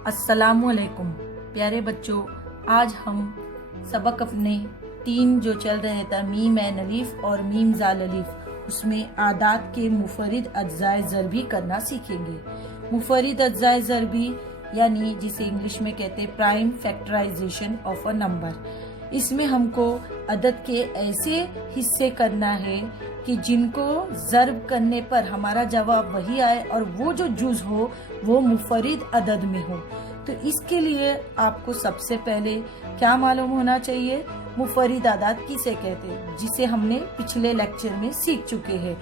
अस्सलामुअलैकुम प्यारे बच्चों, आज हम सबक अपने 3 जो चल रहे थे मीम ऐन अलीफ और मीम जाल अलीफ, उसमें आदात के मुफरिद अज्जाए ज़रबी करना सीखेंगे। मुफरिद अज्जाए ज़रबी यानी जिसे इंग्लिश में कहते हैं prime factorisation of a number. इसमें हमको अदद के ऐसे हिस्से करना है कि जिनको ज़र्ब करने पर हमारा जवाब वही आए और वो जो जुज़ हो वो मुफरिद अदद में हो। तो इसके लिए आपको सबसे पहले क्या मालूम होना चाहिए, मुफरिद आदात किसे कहते हैं, जिसे हमने पिछले लेक्चर में सीख चुके हैं।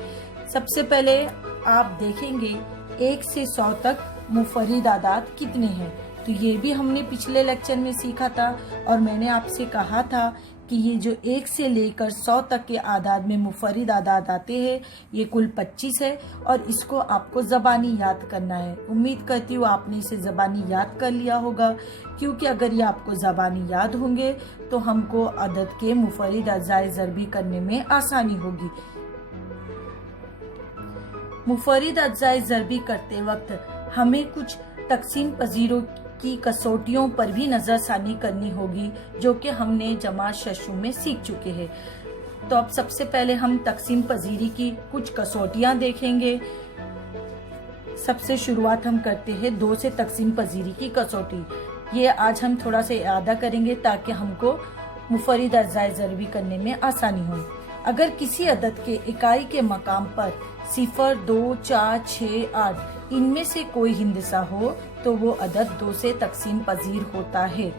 सबसे पहले आप देखेंगे 1 से 100 तक मुफरिद आदात कितने हैं, तो ये भी हमने पिछले लेक्चर में सीखा था और मैंने आपसे कहा था कि ये जो 1 से लेकर 100 तक के आदाद में मुफरिद आदाद आते हैं ये कुल 25 है और इसको आपको ज़बानी याद करना है। उम्मीद करती हूँ आपने इसे ज़बानी याद कर लिया होगा, क्योंकि अगर ये आपको ज़बानी याद होंगे तो हमको अदद के मुफरिद अज्जाए ज़रबी करने में आसानी होगी। मुफरिद अज्जाए ज़रबी करते वक्त हमें कुछ तकसीम पजीरों की कसौटियों पर भी नजरसानी करनी होगी, जो कि हमने जमा शशु में सीख चुके हैं। तो अब सबसे पहले हम तकसीम पजीरी की कुछ कसौटियां देखेंगे। सबसे शुरुआत हम करते हैं 2 से तकसीम पजीरी की कसौटी। ये आज हम थोड़ा सा यादा करेंगे ताकि हमको मुफरिद अज्जाए ज़रबी करने में आसानी हो। अगर किसी अदद के इकाई के मकाम पर 0, 2, 4, 6, 8 इनमें से कोई हिंदसा हो तो वो अदद 2 से तकसीम पजीर होता है।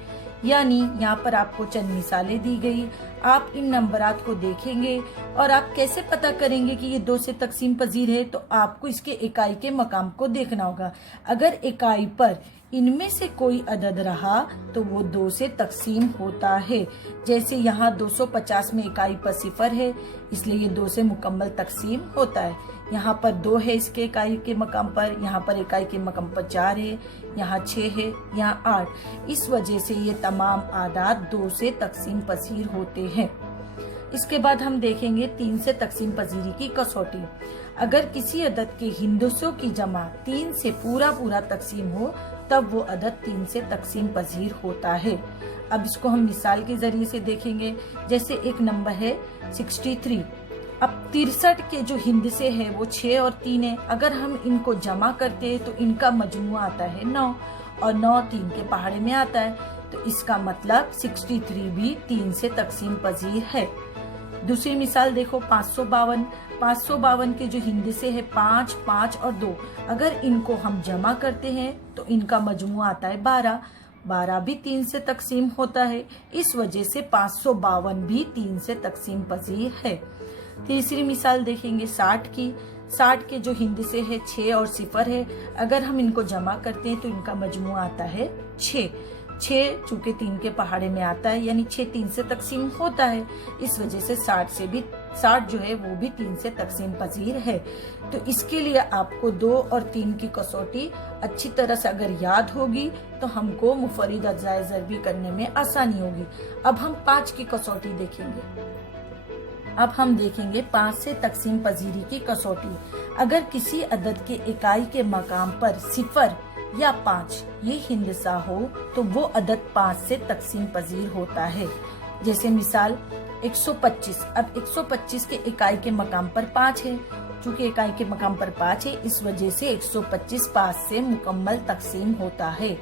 यानी यहाँ पर आपको चंद मिसालें दी गई, आप इन नंबरात को देखेंगे और आप कैसे पता करेंगे कि ये 2 से तकसीम पजीर है, तो आपको इसके इकाई के मकाम को देखना होगा। अगर इकाई पर इनमें से कोई अदद रहा तो वो 2 से तकसीम होता है। जैसे यहाँ 250 में इकाई पर 0 है, इसलिए ये 2 से मुकम्मल तकसीम होता है। यहाँ पर 2 है इसके इकाई के मकाम पर, यहाँ पर इकाई के मकाम पर 4 है, यहाँ 6 है, यहाँ 8। इस वजह से ये तमाम आदाद 2 से तकसीम पजीर होते हैं। इसके बाद हम देखेंगे 3 से तकसीम पजीरी की कसौटी। अगर किसी अदद के हिंदसों की जमा 3 से पूरा तकसीम हो तब वो अदद 3 से तकसीम पजीर होता है। अब इसको हम मिसाल के जरिए से देखेंगे। जैसे एक नंबर है 63। अब 63 के जो हिंदसे है वो 6 और 3 है। अगर हम इनको जमा करते हैं तो इनका मजमुआ आता है 9 और 9 3 के पहाड़े में आता है, तो इसका मतलब 63 भी 3 से तकसीम पजीर है। दूसरी मिसाल देखो 552। 552 के जो हिंदसे है 5, 5 और 2, अगर इनको हम जमा करते हैं तो इनका मजमुआ आता है 12। 12 भी 3 से तकसीम होता है, इस वजह से 552 भी 3 से तकसीम पजीर है। तीसरी मिसाल देखेंगे 60 की। 60 के जो हिंदसे है 6 और 0 है, अगर हम इनको जमा करते हैं तो इनका मजमुआ आता है 6। 6 चूंकि 3 के पहाड़े में आता है, यानी 6 3 से तकसीम होता है, इस वजह से 60 जो है वो भी 3 से तकसीम पजीर है। तो इसके लिए आपको 2 और 3 की कसौटी अच्छी तरह से अगर याद होगी तो हमको मुफरिद अज्जाए ज़रबी करने में आसानी होगी। अब हम 5 की कसौटी देखेंगे। अब हम देखेंगे 5 से तकसीम पजीरी की कसौटी। अगर किसी अदद के इकाई के मकाम पर 0 या 5 ये हिंदसा हो तो वो अदद 5 से तकसीम पजीर होता है। जैसे मिसाल 125। अब 125 के इकाई के मकाम पर 5 है, चूंकि इकाई के मकाम पर 5 है इस वजह से 125 5 से मुकम्मल तकसीम होता है।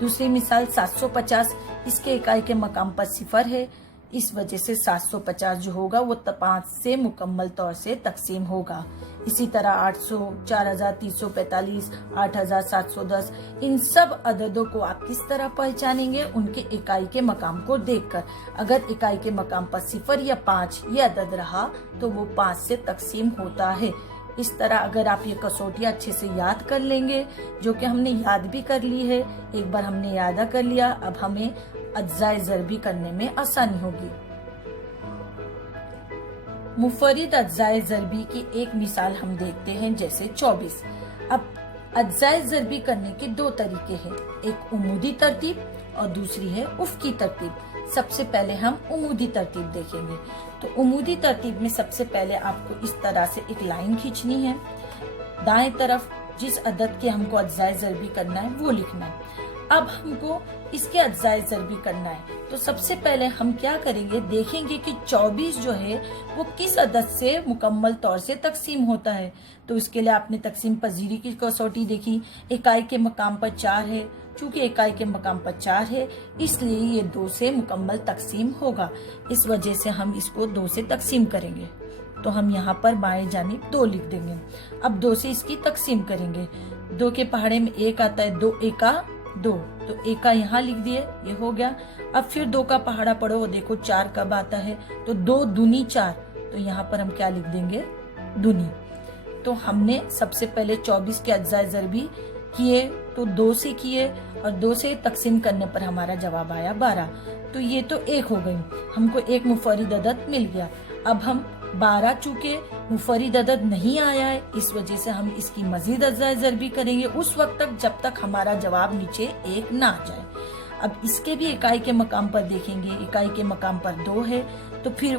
दूसरी मिसाल 750। इसके इकाई के मकाम पर 0 है, इस वजह से 750 जो होगा वो 5 से मुकम्मल तौर से तकसीम होगा। इसी तरह 800, 4345, 8710, इन सब अददों को आप किस तरह पहचानेंगे, उनके इकाई के मकाम को देखकर। अगर इकाई के मकाम पर 0 या 5 ये अदद रहा तो वो 5 से तकसीम होता है। इस तरह अगर आप ये कसौटियाँ अच्छे से याद कर लेंगे, जो कि हमने याद भी कर ली है, एक बार हमने यादा कर लिया, अब हमें अज्जाए ज़रबी करने में आसानी होगी। मुफरिद अज्जाए ज़रबी की एक मिसाल हम देखते हैं, जैसे 24। अब अज्जाए ज़रबी करने के 2 तरीके हैं, एक उमूदी तरतीब और दूसरी है उफ़की तरतीब। सबसे पहले हम उमूदी तरतीब देखेंगे। तो उमूदी तरतीब में सबसे पहले आपको इस तरह से एक लाइन खींचनी है, दाएं तरफ जिस अदद के हमको अज्जाए ज़रबी करना है वो लिखना है। अब हमको इसके अज्जाए ज़रबी करना है। तो सबसे पहले हम क्या करेंगे, देखेंगे कि 24 जो है वो किस अदद से मुकम्मल तौर से तकसीम होता है। तो इसके लिए आपने तकसीम पजीरी की कसौटी देखी, इकाई के मकाम पर 4 है। चूंकि इकाई के मकाम पर 4 है इसलिए ये 2 से मुकम्मल तकसीम होगा। इस वजह से हम इसको 2 से तकसीम करेंगे। तो हम यहाँ पर बाएं जानिब 2 लिख देंगे। अब 2 से इसकी तकसीम करेंगे। 2 के पहाड़े में 1 आता है, 2 एका 2, तो एका यहाँ लिख दिए, ये हो गया। अब फिर 2 का पहाड़ा पढ़ो, वो देखो 4 कब आता है, तो 2 दूनी 4, तो यहाँ पर हम क्या लिख देंगे, दूनी। तो हमने सबसे पहले 24 के अज्जाए ज़रबी किए, तो 2 से किए और 2 से तकसीम करने पर हमारा जवाब आया 12। तो ये तो 1 हो गई, हमको एक मुफरिद अदद मिल गया। अब हम 12 चूंकि मुफरिद अदद नहीं आया है इस वजह से हम इसकी मजीद अज्जाए ज़रबी करेंगे उस वक्त तक जब तक हमारा जवाब नीचे 1 ना आ जाए। अब इसके भी इकाई के मकाम पर देखेंगे, इकाई के मकाम पर 2 है, तो फिर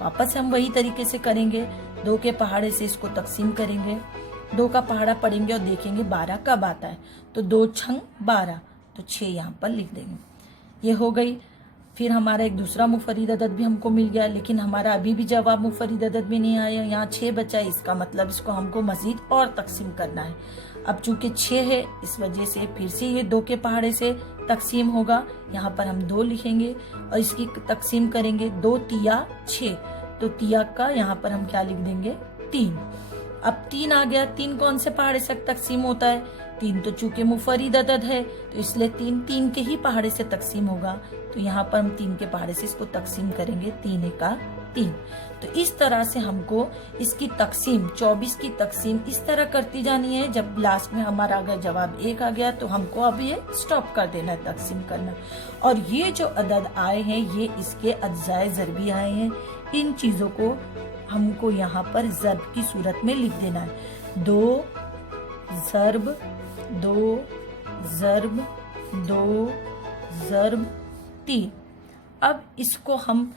वापस हम वही तरीके से करेंगे। 2 के पहाड़े से इसको तकसीम करेंगे, 2 का पहाड़ा पढ़ेंगे और देखेंगे 12 कब आता है, तो 2 छंग 12, तो 6 यहाँ पर लिख देंगे, ये हो गई। फिर हमारा एक दूसरा मुफरिद अदद भी हमको मिल गया, लेकिन हमारा अभी भी जवाब मुफरिद अदद में नहीं आया, यहाँ 6 बचा है, इसका मतलब इसको हमको मजीद और तकसीम करना है। अब चूंकि 6 है इस वजह से फिर से ये 2 के पहाड़े से तकसीम होगा, यहाँ पर हम 2 लिखेंगे और इसकी तकसीम करेंगे। 2 तिया 6, तो तिया का यहाँ पर हम क्या लिख देंगे, 3। अब 3 आ गया, 3 कौन से पहाड़े से तकसीम होता है, 3 तो चूंकि मुफरिद अदद है तो इसलिए 3 के ही पहाड़े से तकसीम होगा, तो यहाँ पर हम 3 के पहाड़े से इसको तकसीम करेंगे, 3 एका 3। तो इस तरह से हमको इसकी तकसीम 24 की तकसीम इस तरह करती जानी है। जब लास्ट में हमारा अगर जवाब 1 आ गया तो हमको अब ये स्टॉप कर देना है तकसीम करना। और ये जो अदद आए हैं ये इसके अज्जाए ज़रबी आए हैं। इन चीजों को हमको यहाँ पर ज़र्ब की सूरत में लिख देना है। 2 ज़र्ब 2 ज़र्ब 2 ज़र्ब 3। अब इसको हम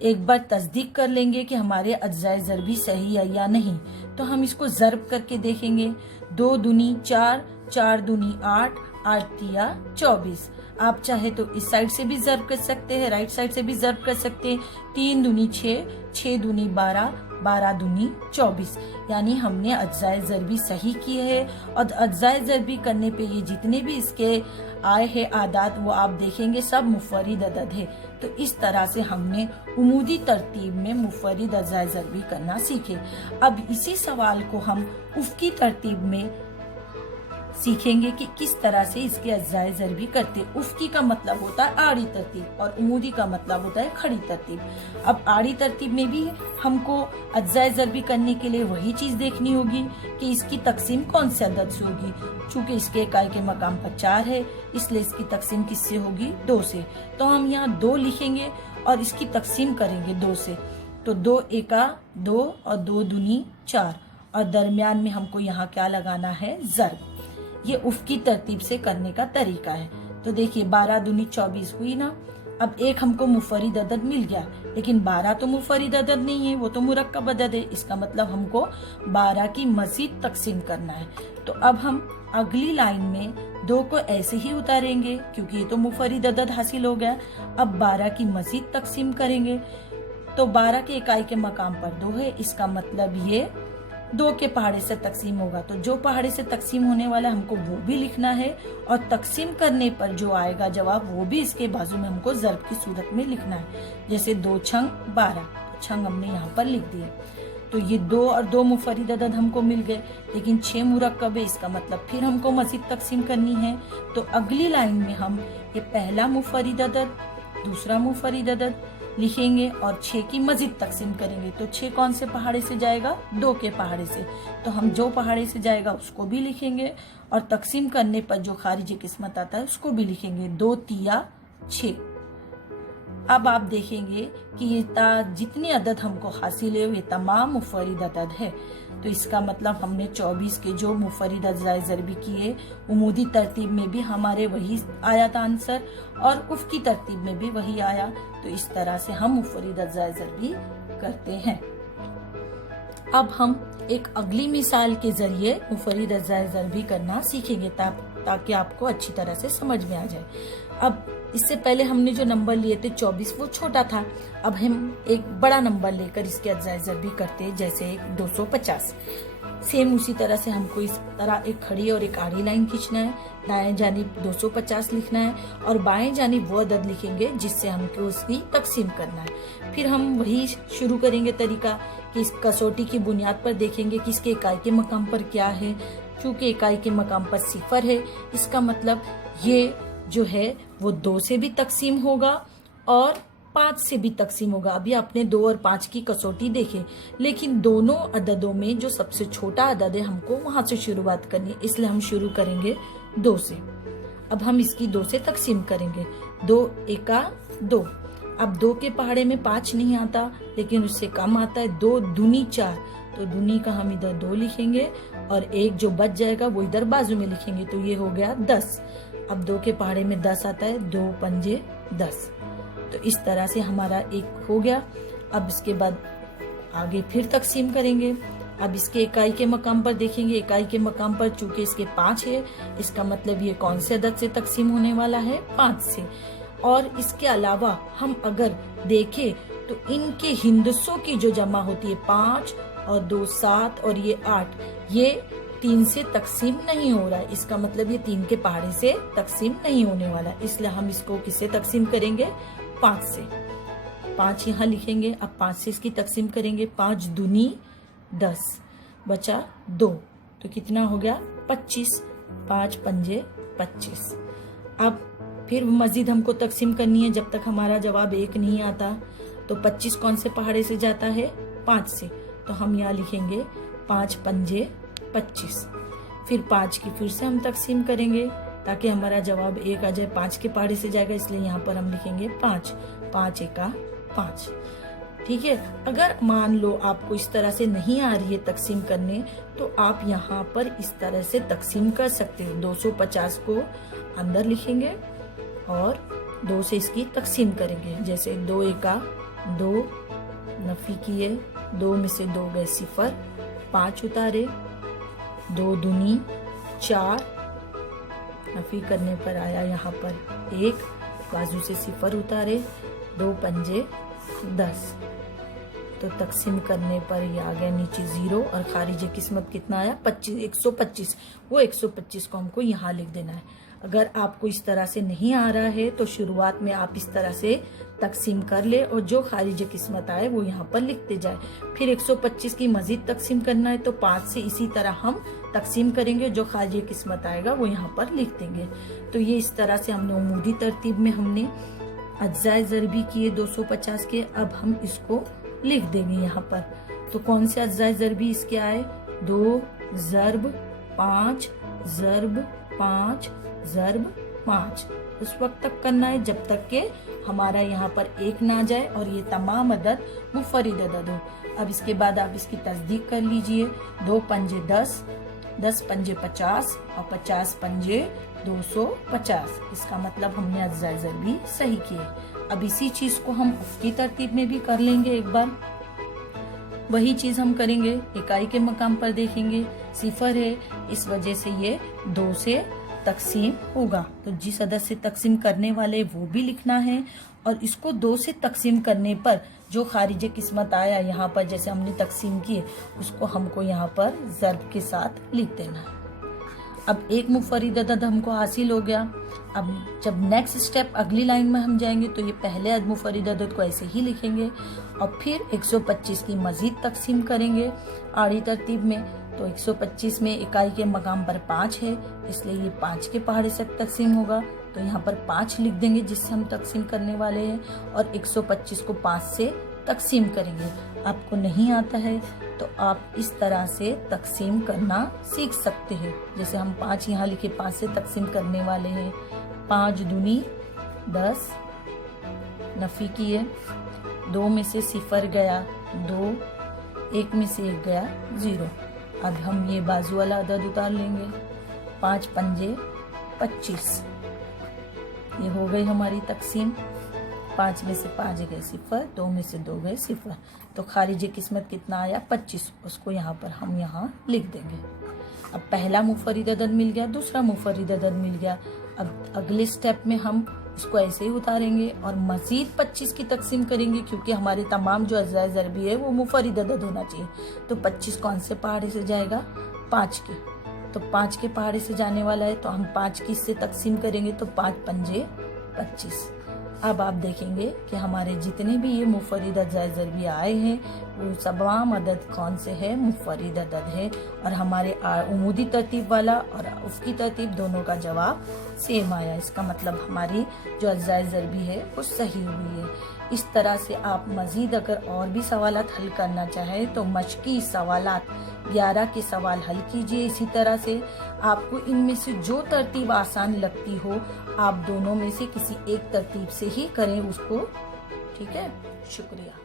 एक बार तस्दीक कर लेंगे कि हमारे अज्जाए ज़रबी सही है या नहीं। तो हम इसको ज़र्ब करके देखेंगे। 2 दूनी 4, 4 दूनी 8, 8 तिया 24। आप चाहे तो इस साइड से भी ज़र्ब कर सकते हैं, राइट साइड से भी ज़र्ब कर सकते हैं। 3 दूनी 6, 6 दूनी 12, 12 दूनी 24। यानी हमने अज्जाए ज़रबी सही किए है। और अज्जाए ज़रबी करने पे ये जितने भी इसके आए हैं आदात वो आप देखेंगे सब मुफरिद अदद है। तो इस तरह से हमने उमूदी तरतीब में मुफरिद अज्जाए ज़रबी करना सीखे। अब इसी सवाल को हम उफ़की तरतीब में सीखेंगे कि किस तरह से इसके अज्जाए ज़रबी करते। उफ़की का मतलब होता है आड़ी तरतीब और उमूदी का मतलब होता है खड़ी तरतीब। अब आड़ी तरतीब में भी हमको अज्जाए ज़रबी करने के लिए वही चीज़ देखनी होगी कि इसकी तकसीम कौन से अदद से होगी। चूंकि इसके इकाई के मकाम पर 4 है इसलिए इसकी तकसीम किससे होगी, 2 से। तो हम यहाँ 2 लिखेंगे और इसकी तकसीम करेंगे 2 से। तो 2 एका 2 और 2 दूनी 4 और दरमियान में हमको यहाँ क्या लगाना है, ज़र्ब। ये उफ़की तरतीब से करने का तरीका है। तो देखिए 12 दूनी 24 हुई ना। अब एक हमको मुफरिद अदद मिल गया, लेकिन 12 तो मुफरिद अदद नहीं है, वो तो मुरक्कब अदद है। इसका मतलब हमको 12 की मजीद तकसीम करना है। तो अब हम अगली लाइन में 2 को ऐसे ही उतारेंगे क्योंकि ये तो मुफरिद अदद हासिल हो गया। अब 12 की मजीद तकसीम करेंगे तो 12 के इकाई के मकाम पर 2 है, इसका मतलब ये 2 के पहाड़े से तकसीम होगा। तो जो पहाड़े से तकसीम होने वाला हमको वो भी लिखना है और तकसीम करने पर जो आएगा जवाब वो भी इसके बाजू में हमको ज़र्ब की सूरत में लिखना है। जैसे 2 छंग 12, तो छंग हमने यहाँ पर लिख दिए। तो ये 2 और 2 मुफरिद अदद हमको मिल गए, लेकिन 6 मुरक्कब है, इसका मतलब फिर हमको मजीद तकसीम करनी है। तो अगली लाइन में हम ये पहला मुफरिद अदद, दूसरा मुफरिद अदद लिखेंगे और 6 की मजीद तकसीम करेंगे। तो 6 कौन से पहाड़े से जाएगा, 2 के पहाड़े से। तो हम जो पहाड़े से जाएगा उसको भी लिखेंगे और तकसीम करने पर जो खारिजी किस्मत आता है उसको भी लिखेंगे। 2 तिया 6। अब आप देखेंगे कि ये जितने अदद हमको हासिल है ये तमाम मुफरिद अदद है। तो इसका मतलब हमने 24 के जो मुफरिद अज्जाए ज़रबी किए उमूदी तरतीब में भी हमारे वही आया था आंसर और उफ़की तरतीब में भी वही आया। तो इस तरह से हम मुफरिद अज्जाए ज़रबी करते हैं। अब हम एक अगली मिसाल के जरिए मुफरिद अज्जाए ज़रबी करना सीखेंगे। ताकि आपको अच्छी तरह से समझ में आ जाए। अब इससे पहले हमने जो नंबर लिए थे 24 वो छोटा था। अब हम एक बड़ा नंबर लेकर इसके अज्जाए ज़रबी करते हैं, जैसे 250। सेम उसी तरह से हमको इस तरह एक खड़ी और एक आड़ी लाइन खींचना है। दाएं जानिब 250 लिखना है और बाएं जानिब वो अदद लिखेंगे जिससे हमको उसकी तकसीम करना है। फिर हम वही शुरू करेंगे तरीका कि इस कसौटी की बुनियाद पर देखेंगे कि इसके इकाई के मकाम पर क्या है। चूंकि इकाई के मकाम पर 0 है, इसका मतलब ये जो है वो 2 से भी तकसीम होगा और 5 से भी तकसीम होगा। अभी आपने 2 और 5 की कसौटी देखे, लेकिन दोनों अददों में जो सबसे छोटा अदद है हमको वहां से शुरुआत करनी है, इसलिए हम शुरू करेंगे 2 से। अब हम इसकी 2 से तकसीम करेंगे। 2 एका 2। अब 2 के पहाड़े में 5 नहीं आता, लेकिन उससे कम आता है 2 दूनी 4, तो दूनी का हम इधर 2 लिखेंगे और एक जो बच जाएगा वो इधर बाजू में लिखेंगे, तो ये हो गया 10। अब 2 के पहाड़े में 10 आता है, 2 पंजे 10। तो इस तरह से हमारा एक हो गया। अब इसके बाद आगे फिर तकसीम करेंगे। अब इसके इकाई के मकाम पर देखेंगे। इकाई के मकाम पर चूंकि इसके 5 है, इसका मतलब ये कौन से अदद से तकसीम होने वाला है, 5 से। और इसके अलावा हम अगर देखें तो इनके हिंदसों की जो जमा होती है 5 और 2 7 और ये 8, ये 3 से तकसीम नहीं हो रहा है। इसका मतलब ये 3 के पहाड़े से तकसीम नहीं होने वाला, इसलिए हम इसको किससे तकसीम करेंगे, 5 से। 5 यहाँ लिखेंगे। अब 5 से इसकी तकसीम करेंगे। 5 दूनी 10, बचा 2, तो कितना हो गया 25। 5 पंजे 25। अब फिर मजीद हमको तकसीम करनी है जब तक हमारा जवाब 1 नहीं आता। तो 25 कौन से पहाड़े से जाता है, 5 से, तो हम यहाँ लिखेंगे 5 पंजे 25। फिर 5 की फिर से हम तकसीम करेंगे ताकि हमारा जवाब 1 आ जाए। 5 के पहाड़े से जाएगा, इसलिए यहाँ पर हम लिखेंगे 5। 5 एका 5। ठीक है। अगर मान लो आपको इस तरह से नहीं आ रही है तकसीम करने, तो आप यहाँ पर इस तरह से तकसीम कर सकते हो। 250 को अंदर लिखेंगे और 2 से इसकी तकसीम करेंगे। जैसे 2 एका 2, नफी किए, 2 में से 2 गए 0, 5 उतारे, 2 दूनी 4, नफी करने पर आया यहाँ पर 1, बाजू से 0 उतारे, 2 पंजे 10, तो तकसीम करने पर ये आ गया नीचे 0 और खारिज किस्मत कितना आया, 125। वो 125 को हमको यहाँ लिख देना है। अगर आपको इस तरह से नहीं आ रहा है तो शुरुआत में आप इस तरह से तकसीम कर ले और जो खारिज किस्मत आए वो यहाँ पर लिखते जाए। फिर 125 की मजीद तकसीम करना है तो 5 से इसी तरह हम तकसीम करेंगे, जो खारिज किस्मत आएगा वो यहाँ पर लिख देंगे। तो ये इस तरह से हमने उमूदी तरतीब में हमने अज्जाए ज़रबी किए 250 के। अब हम इसको लिख देंगे यहाँ पर। तो कौन से अज्जाए ज़रबी इसके आए, 2 ज़रब 5 ज़रब 5 ज़रब 5। उस वक्त तक करना है जब तक के हमारा यहाँ पर 1 ना जाए और ये तमाम अदद मुफरिद अदद हो। अब इसके बाद आप इसकी तस्दीक कर लीजिए। 2 पंजे 10, 10 पंजे 50 और 50 पंजे 250। इसका मतलब हमने अज्जाए ज़रबी सही किए। अब इसी चीज को हम उफ्ती तरतीब में भी कर लेंगे एक बार। वही चीज हम करेंगे, इकाई के मकाम पर देखेंगे 0 है, इस वजह से ये 2 से तकसीम होगा। तो जिस अदद से तकसीम करने वाले वो भी लिखना है और इसको 2 से तकसीम करने पर जो खारिज किस्मत आया यहाँ पर जैसे हमने तकसीम किए उसको हमको यहाँ पर ज़र्ब के साथ लिख देना है। अब एक मुफरिद अदद हमको हासिल हो गया। अब जब नेक्स्ट स्टेप अगली लाइन में हम जाएंगे तो ये पहले मुफरिद अदद को ऐसे ही लिखेंगे और फिर 125 की मजीद तकसीम करेंगे आड़ी तरतीब में। तो 125 में इकाई के मकाम पर 5 है, इसलिए ये 5 के पहाड़े से तकसीम होगा। तो यहाँ पर 5 लिख देंगे जिससे हम तकसीम करने वाले हैं और 125 को 5 से तकसीम करेंगे। आपको नहीं आता है तो आप इस तरह से तकसीम करना सीख सकते हैं। जैसे हम 5 यहाँ लिखे, 5 से तकसीम करने वाले हैं। 5 दूनी 10, नफी किए, 2 में से 0 गया 2, 1 में से 1 गया 0। अब हम ये बाजू वाला अदद उतार लेंगे। 5 पंजे 25, ये हो गई हमारी तकसीम। 5 में से 5 गए 0, 2 में से 2 गए 0। तो खारिज किस्मत कितना आया 25, उसको यहाँ पर हम यहाँ लिख देंगे। अब पहला मुफर्रिद अदद मिल गया, दूसरा मुफर्रिद अदद मिल गया। अब अगले स्टेप में हम इसको ऐसे ही उतारेंगे और मजीद 25 की तकसीम करेंगे, क्योंकि हमारे तमाम जो अज़्ज़ाए ज़रबी है वो मुफर्रिद अदद होना चाहिए। तो 25 कौन से पहाड़े से जाएगा, 5 के, तो 5 के पहाड़े से जाने वाला है, तो हम 5 की इससे तकसीम करेंगे तो 5 पंजे 25। अब आप देखेंगे कि हमारे जितने भी ये मुफर्रिद अज़्ज़ाए ज़रबी आए हैं वो तमाम अदद कौन से है, मुफर्रिद अदद है। और हमारे उमूदी तरतीब वाला और उसकी तरतीब दोनों का जवाब सेम आया। इसका मतलब हमारी जो अज़्ज़ाए ज़रबी है वो सही हुई है। इस तरह से आप मज़ीद अगर और भी सवालात हल करना चाहें तो मश्की सवालात 11 के सवाल हल कीजिए। इसी तरह से आपको इनमें से जो तरतीब आसान लगती हो आप दोनों में से किसी एक तरतीब से ही करें उसको। ठीक है, शुक्रिया।